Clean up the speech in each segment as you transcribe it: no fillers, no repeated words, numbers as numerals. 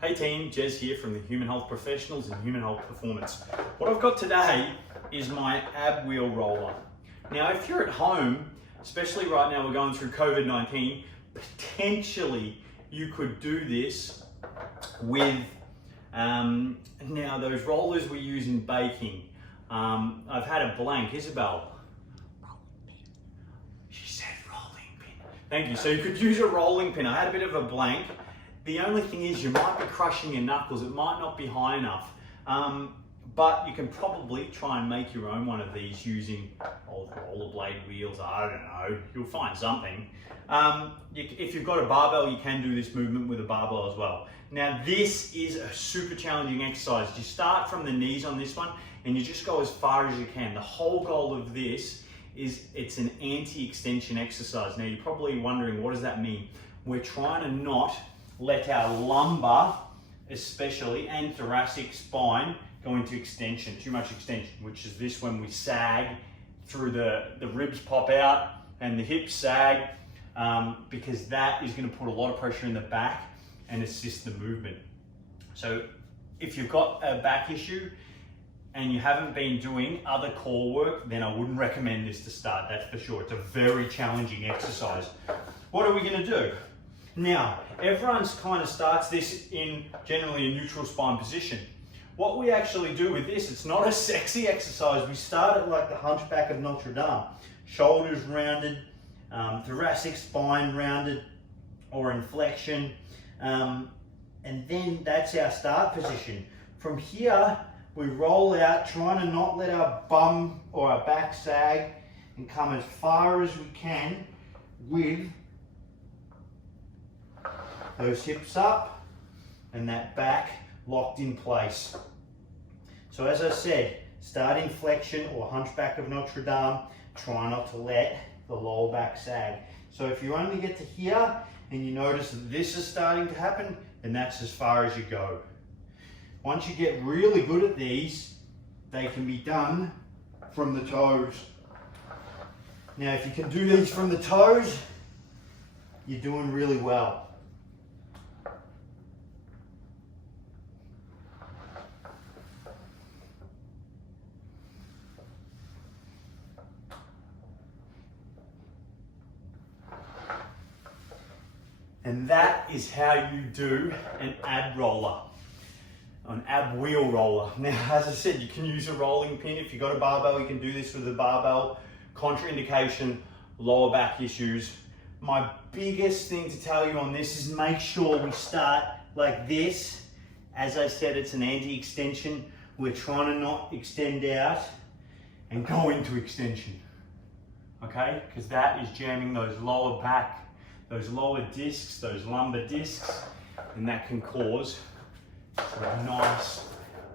Hey team, Jez here from the Human Health Professionals and Human Health Performance. What I've got today is my ab wheel roller. Now if you're at home, especially right now we're going through COVID-19, potentially you could do this with now those rollers we use in baking. I've had a blank, Isabel. Rolling pin. She said rolling pin. Thank you. So you could use a rolling pin. I had a bit of a blank. The only thing is you might be crushing your knuckles. It might not be high enough. But you can probably try and make your own one of these using old rollerblade wheels. I don't know. You'll find something. If you've got a barbell, you can do this movement with a barbell as well. Now this is a super challenging exercise. You start from the knees on this one and you just go as far as you can. The whole goal of this is it's an anti-extension exercise. Now you're probably wondering, what does that mean? We're trying to not let our lumbar, especially, and thoracic spine go into extension, too much extension, which is this when we sag through the ribs pop out and the hips sag, because that is going to put a lot of pressure in the back and assist the movement. So if you've got a back issue and you haven't been doing other core work, then I wouldn't recommend this to start, that's for sure. It's a very challenging exercise. What are we going to do? Now, everyone's kind of starts this in generally a neutral spine position. What we actually do with this, it's not a sexy exercise. We start it like the Hunchback of Notre Dame. Shoulders rounded, thoracic spine rounded or in flexion. And then that's our start position. From here, we roll out, trying to not let our bum or our back sag and come as far as we can with those hips up and that back locked in place. So as I said, start in flexion or Hunchback of Notre Dame, try not to let the lower back sag. So if you only get to here and you notice that this is starting to happen, then that's as far as you go. Once you get really good at these, they can be done from the toes. Now if you can do these from the toes, you're doing really well. And that is how you do an ab roller, an ab wheel roller. Now, as I said, you can use a rolling pin. If you've got a barbell, you can do this with a barbell. Contraindication, lower back issues. My biggest thing to tell you on this is make sure we start like this. As I said, it's an anti-extension. We're trying to not extend out and go into extension, okay? Because that is jamming those lower back, those lower discs, those lumbar discs, and that can cause some nice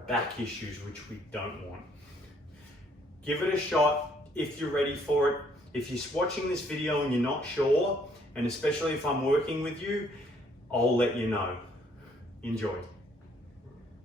back issues, which we don't want. Give it a shot if you're ready for it. If you're watching this video and you're not sure, and especially if I'm working with you, I'll let you know. Enjoy.